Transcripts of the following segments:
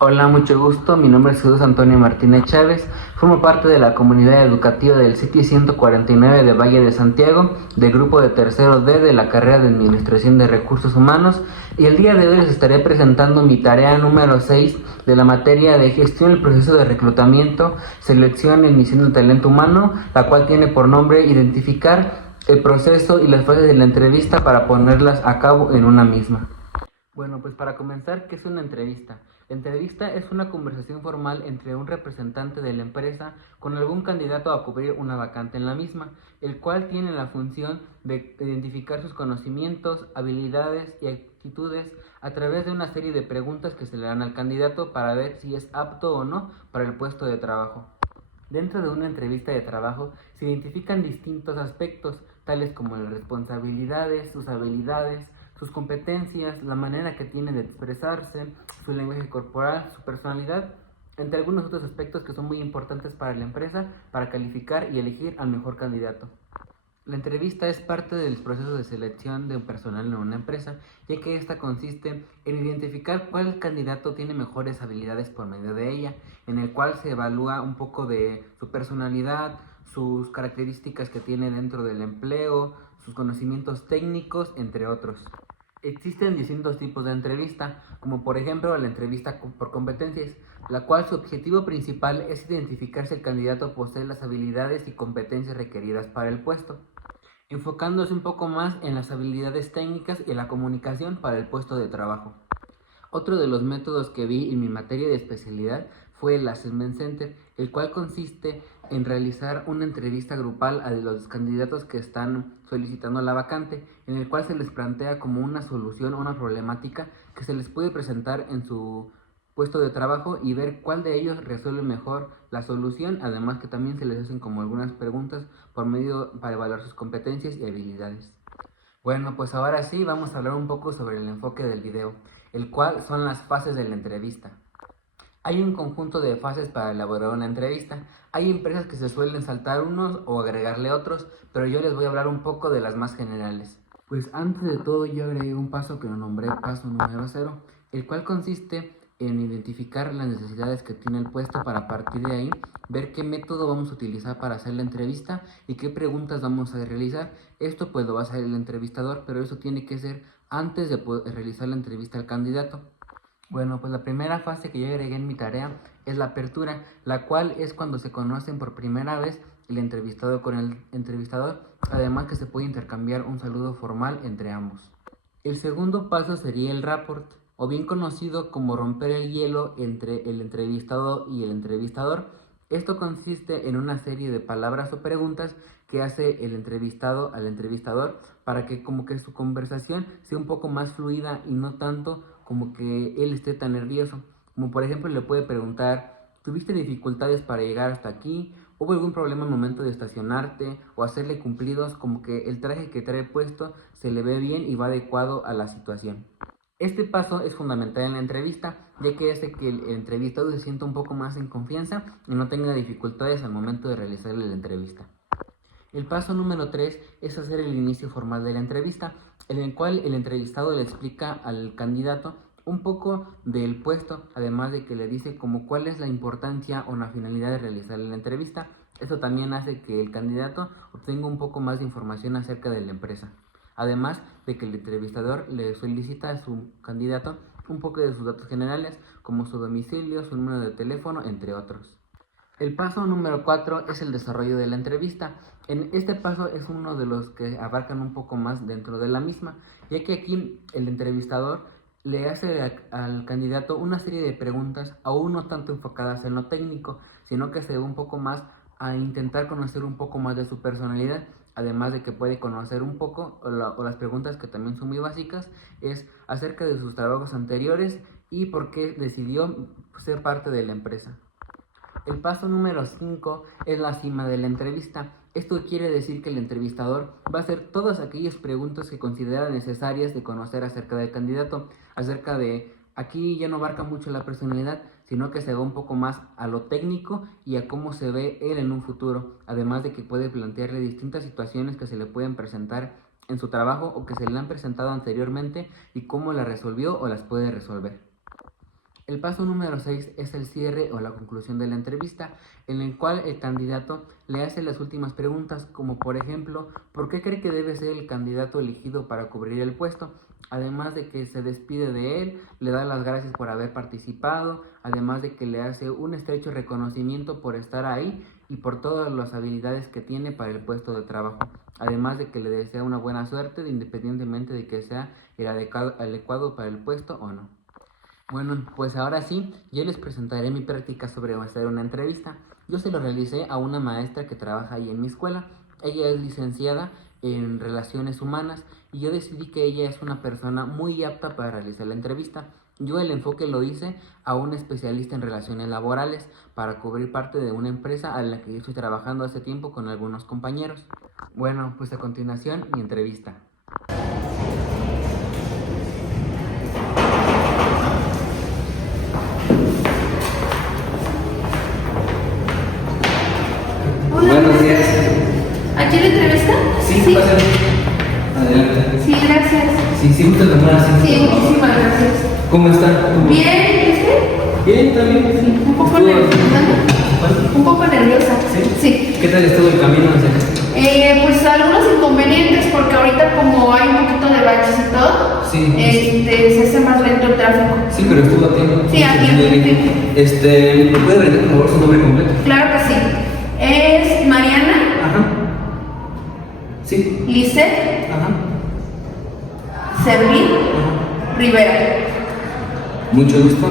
Hola, mucho gusto. Mi nombre es Jesús Antonio Martínez Chávez. Formo parte de la comunidad educativa del CITI 149 de Valle de Santiago, del grupo de tercero D de la carrera de Administración de Recursos Humanos. Y el día de hoy les estaré presentando mi tarea número 6 de la materia de Gestión del Proceso de Reclutamiento, Selección y Admisión del Talento Humano, la cual tiene por nombre Identificar el proceso y las fases de la entrevista para ponerlas a cabo en una misma. Bueno, pues para comenzar, ¿qué es una entrevista? La entrevista es una conversación formal entre un representante de la empresa con algún candidato a cubrir una vacante en la misma, el cual tiene la función de identificar sus conocimientos, habilidades y actitudes a través de una serie de preguntas que se le dan al candidato para ver si es apto o no para el puesto de trabajo. Dentro de una entrevista de trabajo se identifican distintos aspectos, tales como las responsabilidades, sus habilidades, sus competencias, la manera que tiene de expresarse, su lenguaje corporal, su personalidad, entre algunos otros aspectos que son muy importantes para la empresa para calificar y elegir al mejor candidato. La entrevista es parte del proceso de selección de un personal en una empresa, ya que esta consiste en identificar cuál candidato tiene mejores habilidades por medio de ella, en el cual se evalúa un poco de su personalidad, sus características que tiene dentro del empleo, sus conocimientos técnicos, entre otros. Existen distintos tipos de entrevista, como por ejemplo la entrevista por competencias, la cual su objetivo principal es identificar si el candidato posee las habilidades y competencias requeridas para el puesto, enfocándose un poco más en las habilidades técnicas y la comunicación para el puesto de trabajo. Otro de los métodos que vi en mi materia de especialidad fue el Assessment Center, el cual consiste en realizar una entrevista grupal a los candidatos que están solicitando la vacante, en el cual se les plantea como una solución o una problemática que se les puede presentar en su puesto de trabajo y ver cuál de ellos resuelve mejor la solución, además que también se les hacen como algunas preguntas por medio para evaluar sus competencias y habilidades. Bueno, pues ahora sí vamos a hablar un poco sobre el enfoque del video, el cual son las fases de la entrevista. Hay un conjunto de fases para elaborar una entrevista. Hay empresas que se suelen saltar unos o agregarle otros, pero yo les voy a hablar un poco de las más generales. Pues antes de todo yo agregué un paso que lo nombré paso número 0, el cual consiste en identificar las necesidades que tiene el puesto para partir de ahí ver qué método vamos a utilizar para hacer la entrevista y qué preguntas vamos a realizar. Esto pues lo va a hacer el entrevistador, pero eso tiene que ser antes de poder realizar la entrevista al candidato. Bueno, pues la primera fase que yo agregué en mi tarea es la apertura, la cual es cuando se conocen por primera vez el entrevistado con el entrevistador, además que se puede intercambiar un saludo formal entre ambos. El segundo paso sería el rapport, o bien conocido como romper el hielo entre el entrevistado y el entrevistador. Esto consiste en una serie de palabras o preguntas que hace el entrevistado al entrevistador para que como que su conversación sea un poco más fluida y no tanto como que él esté tan nervioso. Como por ejemplo le puede preguntar, ¿tuviste dificultades para llegar hasta aquí? ¿Hubo algún problema al momento de estacionarte o hacerle cumplidos como que el traje que trae puesto se le ve bien y va adecuado a la situación? Este paso es fundamental en la entrevista, ya que hace que el entrevistado se sienta un poco más en confianza y no tenga dificultades al momento de realizarle la entrevista. El paso número 3 es hacer el inicio formal de la entrevista, en el cual el entrevistado le explica al candidato un poco del puesto, además de que le dice como cuál es la importancia o la finalidad de realizar la entrevista. Esto también hace que el candidato obtenga un poco más de información acerca de la empresa. Además de que el entrevistador le solicita a su candidato un poco de sus datos generales, como su domicilio, su número de teléfono, entre otros. El paso número 4 es el desarrollo de la entrevista. En este paso es uno de los que abarcan un poco más dentro de la misma, ya que aquí el entrevistador le hace al candidato una serie de preguntas, aún no tanto enfocadas en lo técnico, sino que se va un poco más a intentar conocer un poco más de su personalidad, además de que puede conocer un poco, o las preguntas que también son muy básicas, es acerca de sus trabajos anteriores y por qué decidió ser parte de la empresa. El paso número 5 es la cima de la entrevista. Esto quiere decir que el entrevistador va a hacer todas aquellas preguntas que considera necesarias de conocer acerca del candidato, acerca de, aquí ya no abarca mucho la personalidad, sino que se va un poco más a lo técnico y a cómo se ve él en un futuro, además de que puede plantearle distintas situaciones que se le pueden presentar en su trabajo o que se le han presentado anteriormente y cómo las resolvió o las puede resolver. El paso número 6 es el cierre o la conclusión de la entrevista, en el cual el candidato le hace las últimas preguntas, como por ejemplo, ¿por qué cree que debe ser el candidato elegido para cubrir el puesto? Además de que se despide de él, le da las gracias por haber participado, además de que le hace un estrecho reconocimiento por estar ahí y por todas las habilidades que tiene para el puesto de trabajo, además de que le desea una buena suerte independientemente de que sea el adecuado para el puesto o no. Bueno, pues ahora sí, yo les presentaré mi práctica sobre hacer una entrevista. Yo se lo realicé a una maestra que trabaja ahí en mi escuela. Ella es licenciada en Relaciones Humanas y yo decidí que ella es una persona muy apta para realizar la entrevista. Yo el enfoque lo hice a un especialista en relaciones laborales para cubrir parte de una empresa a la que yo estoy trabajando hace tiempo con algunos compañeros. Bueno, pues a continuación mi entrevista. Buenos días. ¿Aquí la entrevista? Sí, pasa. Adelante. Sí, gracias. Sí, gusta tomar así. Sí, muchísimas gracias. ¿Cómo está? Bien, ¿y usted? Bien, también. Sí, un poco nerviosa. Sí. ¿Qué tal estuvo el camino hacia acá? Pues algunos inconvenientes porque ahorita como hay un poquito de baches y todo, Sí. se hace más lento el tráfico. Sí, pero estuvo a tiempo. Sí, a tiempo. ¿Me puede brindar por favor su nombre completo? Claro que sí. Es Mariana Ajá. Sí. Lisset Ajá. Servín Rivera. Mucho gusto.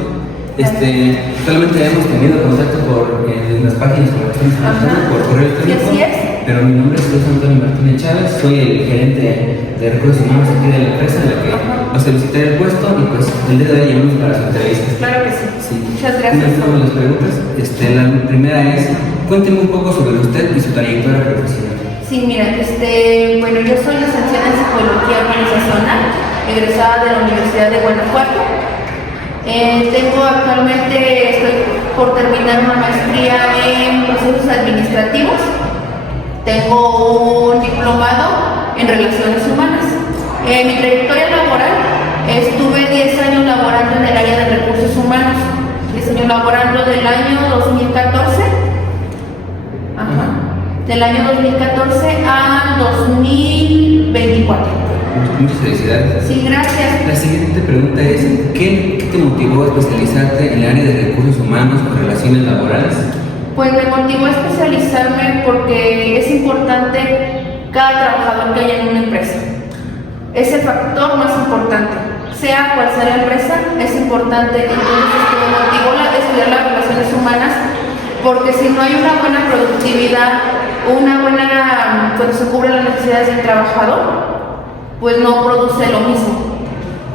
Solamente hemos tenido contacto por las páginas con las que estamos trabajando, por correo electrónico. Sí, así es. Pero mi nombre es José Antonio Martínez Chávez, soy el gerente de recursos humanos aquí de la empresa en la que va a solicitar el puesto y pues el día de hoy llamamos para su entrevista. Claro que sí. Sí. Muchas gracias. Comenzamos las preguntas. La primera es, cuénteme un poco sobre usted y su trayectoria profesional. Sí, mira, bueno, yo soy licenciada en Psicología Organizacional, egresada de la Universidad de Guanajuato. Estoy por terminar una maestría en procesos administrativos. Tengo un diplomado en Relaciones Humanas. Mi trayectoria laboral, estuve 10 años laborando en el área de recursos humanos. 10 años laborando del año 2014. Del año 2014 a 2024. Muchas felicidades. Sí, gracias. La siguiente pregunta es, ¿qué te motivó a especializarte en el área de recursos humanos o relaciones laborales? Pues me motivó a especializarme porque es importante cada trabajador que haya en una empresa. Es el factor más importante. Sea cual sea la empresa, es importante. Entonces, me motivó a estudiar las relaciones humanas porque si no hay una buena productividad, cuando se cubren las necesidades del trabajador, pues no produce lo mismo.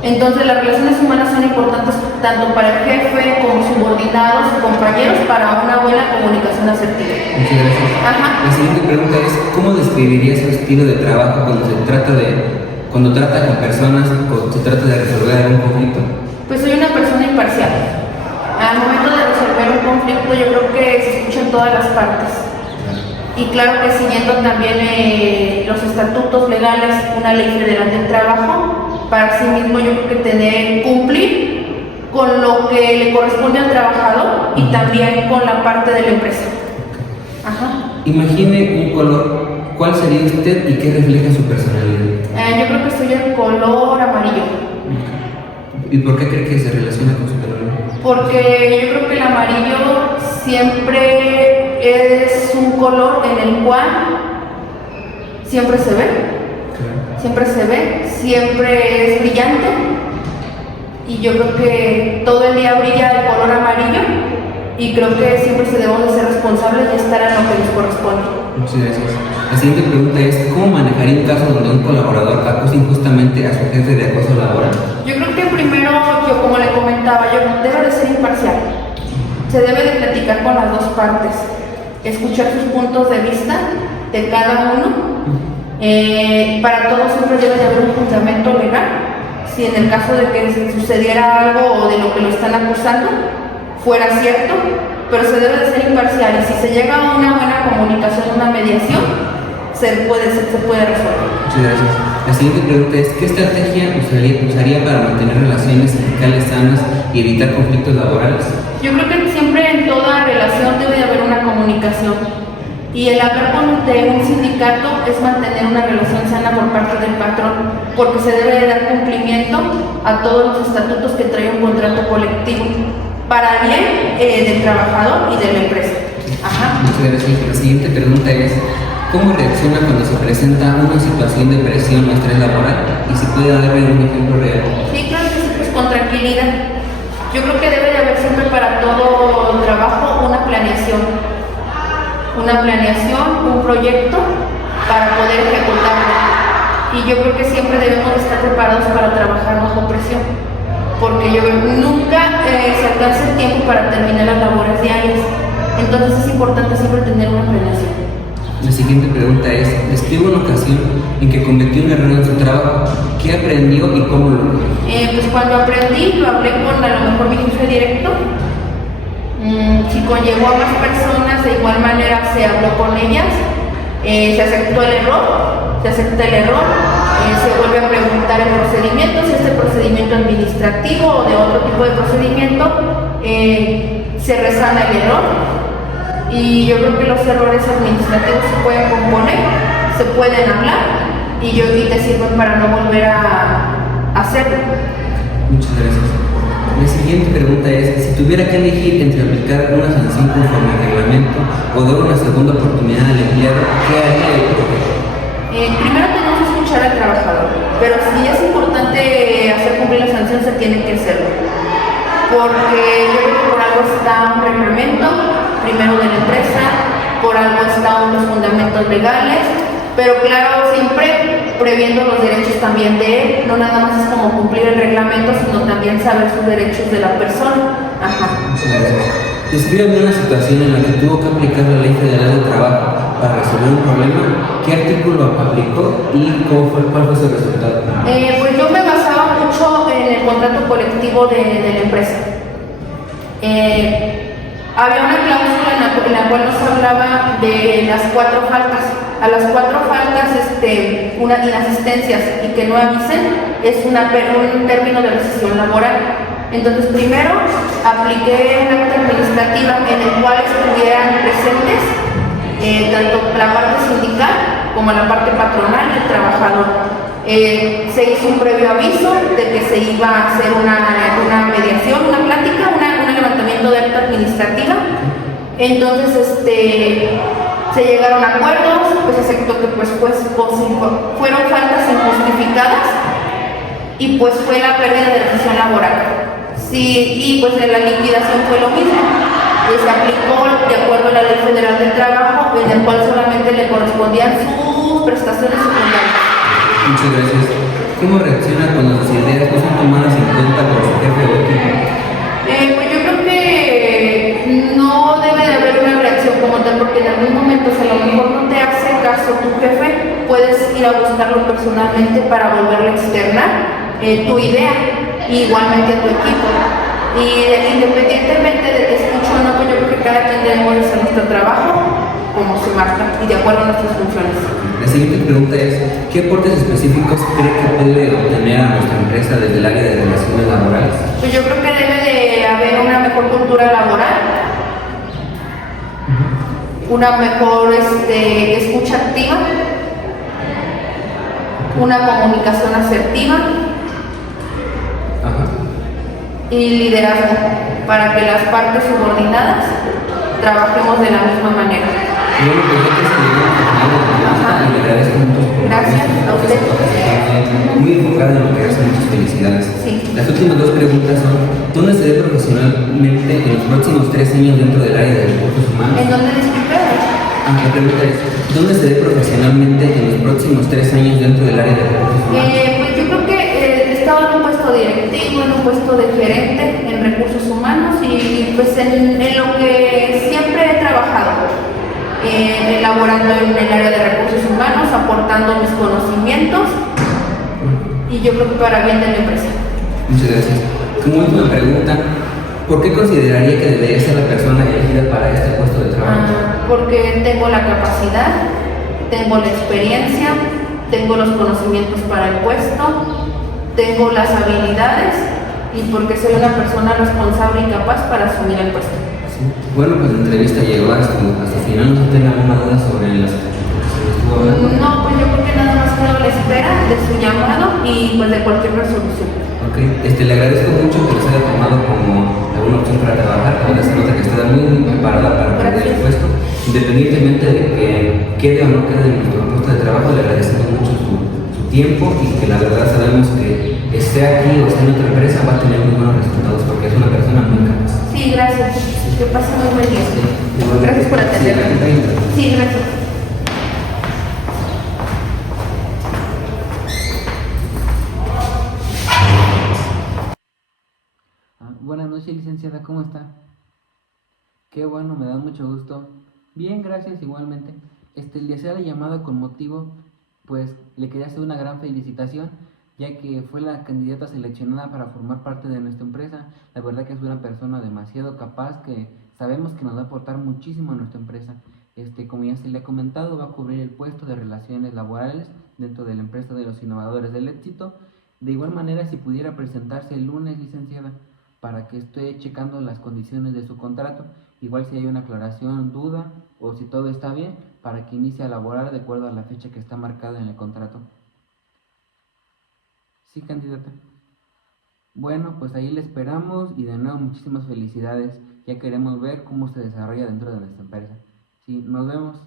Entonces las relaciones humanas son importantes tanto para el jefe como subordinados y compañeros para una buena comunicación asertiva. Muchas gracias. Ajá. La siguiente pregunta es, ¿cómo describiría su estilo de trabajo cuando trata con personas o se trata de resolver algún conflicto? Pues soy una persona imparcial. Al momento de resolver un conflicto yo creo que se escuchan todas las partes. Y claro que siguiendo también los estatutos legales, una ley federal del trabajo, para sí mismo yo creo que cumplir con lo que le corresponde al trabajador y también con la parte de la empresa. Ajá. Imagine un color, ¿cuál sería usted y qué refleja su personalidad? Yo creo que soy el color amarillo. ¿Y por qué cree que se relaciona con su personalidad? Porque yo creo que el amarillo siempre es un color en el cual siempre se ve, siempre es brillante y yo creo que todo el día brilla el color amarillo y creo que siempre debemos de ser responsables y estar en lo que nos corresponde. Muchas gracias. La siguiente pregunta es, ¿cómo manejaría un caso donde un colaborador acusa injustamente a su jefe de acoso laboral? Yo creo que primero, como le comentaba, debe de ser imparcial. Se debe de platicar con las dos partes, escuchar sus puntos de vista de cada uno. Para todos siempre debe de haber un fundamento legal. Si en el caso de que sucediera algo o de lo que lo están acusando fuera cierto, pero se debe de ser imparcial y si se llega a una buena comunicación, una mediación, se puede resolver. Muchas gracias. La siguiente pregunta es, ¿qué estrategia usaría para mantener relaciones sindicales sanas y evitar conflictos laborales? Yo creo que siempre en toda relación debe de haber una comunicación. Y el hablar de un sindicato es mantener una relación sana por parte del patrón, porque se debe de dar cumplimiento a todos los estatutos que trae un contrato colectivo, para bien del trabajador y de la empresa. Ajá. Muchas gracias. La siguiente pregunta es, ¿cómo reacciona cuando se presenta una situación de presión o estrés laboral? Y si puede darme un ejemplo real. Sí, claro que sí, pues con tranquilidad. Yo creo que debe de haber siempre para todo trabajo una planeación, un proyecto para poder ejecutarlo. Y yo creo que siempre debemos estar preparados para trabajar bajo presión, porque nunca se alcanza el tiempo para terminar las labores diarias. Entonces es importante siempre tener una planeación. La siguiente pregunta es, describe una ocasión en que cometió un error en su trabajo. ¿Qué aprendió y cómo lo logró? Pues cuando aprendí, lo hablé con a lo mejor mi jefe directo. Si conllevó a más personas, de igual manera se habló con ellas, se aceptó el error, se vuelve a preguntar el procedimiento, si este procedimiento administrativo o de otro tipo de procedimiento, se resana el error. Y yo creo que los errores administrativos se pueden componer, se pueden hablar y te sirven para no volver a hacerlo. Muchas gracias. La siguiente pregunta es, si tuviera que elegir entre aplicar una sanción conforme al reglamento o dar una segunda oportunidad al empleado, ¿qué haría y por qué? Primero tenemos que escuchar al trabajador, pero si es importante hacer cumplir la sanción, se tiene que hacerlo. Porque yo creo que por algo está un reglamento, primero de la empresa, por algo están los fundamentos legales, pero claro, siempre previendo los derechos también de él, no nada más es como cumplir el reglamento, sino también saber sus derechos de la persona. Ajá. Descríbame una situación en la que tuvo que aplicar la Ley Federal de Trabajo para resolver un problema. ¿Qué artículo aplicó y cuál fue su resultado? Pues yo me basaba mucho en el contrato colectivo de la empresa. Había una cláusula en la cual nos hablaba de las 4 faltas. A las 4 faltas, unas inasistencias y que no avisen, es un término de rescisión laboral. Entonces, primero apliqué una acta administrativa en el cual estuvieran presentes tanto la parte sindical como la parte patronal y el trabajador. Se hizo un previo aviso de que se iba a hacer una mediación, una plática, un levantamiento de acta administrativa. Entonces, se llegaron a acuerdos, pues se aceptó que fueron faltas injustificadas y pues fue la pérdida de decisión laboral. Sí, y pues en la liquidación fue lo mismo. Se aplicó de acuerdo a la Ley Federal del Trabajo, en el cual solamente le correspondían sus prestaciones secundarias. Muchas gracias. ¿Cómo reacciona cuando sus ideas no son tomadas en cuenta por su jefe o equipo? Pues yo creo que no debe de haber una reacción como tal, porque en algún momento, si a lo mejor no te hace caso tu jefe, puedes ir a buscarlo personalmente para volverlo a externar tu idea, y igualmente a tu equipo. Y independientemente de que escucho o no, pues yo creo que cada quien debemos hacer nuestro trabajo como se marca y de acuerdo a nuestras funciones. La siguiente pregunta es, ¿qué aportes específicos cree que puede obtener a nuestra empresa desde el área de relaciones laborales? Pues yo creo que debe de haber una mejor cultura laboral, una mejor escucha activa, una comunicación asertiva. Ajá. Y liderazgo para que las partes subordinadas trabajemos de la misma manera. Bueno, pues ya que se llegó a la y le agradezco mucho por gracias a usted. Muy enfocada en lo que hace, muchas felicidades. Sí. Las últimas 2 preguntas son, ¿dónde se ve profesionalmente en los próximos 3 años dentro del área de recursos humanos? ¿En dónde disculpe? La pregunta es, ¿dónde se ve profesionalmente en los próximos 3 años dentro del área de recursos humanos? Pues yo creo que he estado en un puesto directivo, en un puesto de gerente en recursos humanos y pues en lo que siempre he trabajado, elaborando en el área de recursos humanos, aportando mis conocimientos y yo creo que para bien de la empresa. Muchas gracias. Como última pregunta, ¿por qué consideraría que debería ser la persona elegida para este puesto de trabajo? Porque tengo la capacidad, tengo la experiencia, tengo los conocimientos para el puesto, tengo las habilidades y porque soy una persona responsable y capaz para asumir el puesto. Sí. Bueno, pues la entrevista llegó hasta final. ¿No tenga alguna duda sobre las que se estuvo hablando? No, pues yo creo que nada más quedo a la espera de su llamado y pues de cualquier resolución. Ok, le agradezco mucho que les haya tomado como alguna opción para trabajar. Ahora se nota que está muy preparada para perder el puesto. Independientemente de que quede o no quede en nuestro puesto de trabajo, le agradecemos mucho su tiempo y que la verdad sabemos que esté aquí o esté en otra empresa va a tener muy buenos resultados porque es una persona muy capaz. Sí, gracias. Que pase muy buen día. Gracias por atenderme. Sí, gracias. Buenas noches, licenciada, ¿cómo está? Qué bueno, me da mucho gusto. Bien, gracias, igualmente. Le hacía la llamada con motivo, pues le quería hacer una gran felicitación, ya que fue la candidata seleccionada para formar parte de nuestra empresa. La verdad que es una persona demasiado capaz que sabemos que nos va a aportar muchísimo a nuestra empresa. Como ya se le ha comentado, va a cubrir el puesto de relaciones laborales dentro de la empresa de los innovadores del éxito. De igual manera, si pudiera presentarse el lunes, licenciada, para que esté checando las condiciones de su contrato, igual si hay una aclaración, duda o si todo está bien, para que inicie a laborar de acuerdo a la fecha que está marcada en el contrato. Sí, candidata. Bueno, pues ahí le esperamos y de nuevo muchísimas felicidades. Ya queremos ver cómo se desarrolla dentro de nuestra empresa. Sí, nos vemos.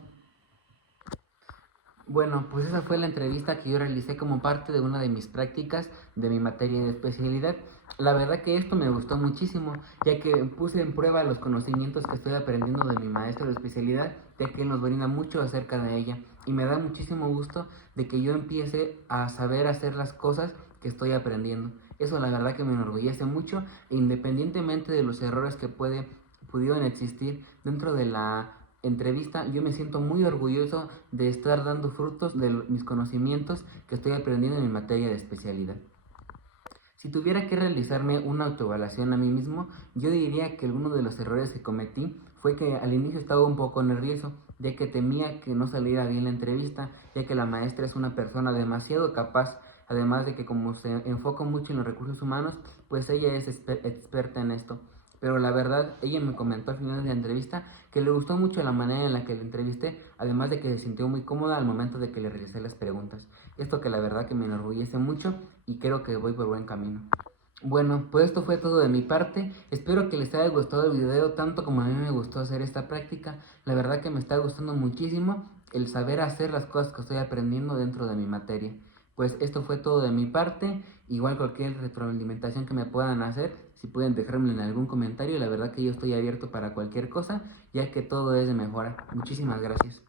Bueno, pues esa fue la entrevista que yo realicé como parte de una de mis prácticas de mi materia de especialidad. La verdad que esto me gustó muchísimo, ya que puse en prueba los conocimientos que estoy aprendiendo de mi maestro de especialidad, ya que nos brinda mucho acerca de ella. Y me da muchísimo gusto de que yo empiece a saber hacer las cosas que estoy aprendiendo. Eso la verdad que me enorgullece mucho, e independientemente de los errores que pudieron existir dentro de la entrevista, yo me siento muy orgulloso de estar dando frutos de mis conocimientos que estoy aprendiendo en mi materia de especialidad. Si tuviera que realizarme una autoevaluación a mí mismo, yo diría que alguno de los errores que cometí fue que al inicio estaba un poco nervioso, ya que temía que no saliera bien la entrevista, ya que la maestra es una persona demasiado capaz, además de que como se enfoca mucho en los recursos humanos, pues ella es experta en esto. Pero la verdad, ella me comentó al final de la entrevista que le gustó mucho la manera en la que la entrevisté, además de que se sintió muy cómoda al momento de que le realicé las preguntas. Esto que la verdad que me enorgullece mucho y creo que voy por buen camino. Bueno, pues esto fue todo de mi parte. Espero que les haya gustado el video tanto como a mí me gustó hacer esta práctica. La verdad que me está gustando muchísimo el saber hacer las cosas que estoy aprendiendo dentro de mi materia. Pues esto fue todo de mi parte. Igual cualquier retroalimentación que me puedan hacer, si pueden dejármelo en algún comentario, la verdad que yo estoy abierto para cualquier cosa, ya que todo es de mejora. Muchísimas gracias.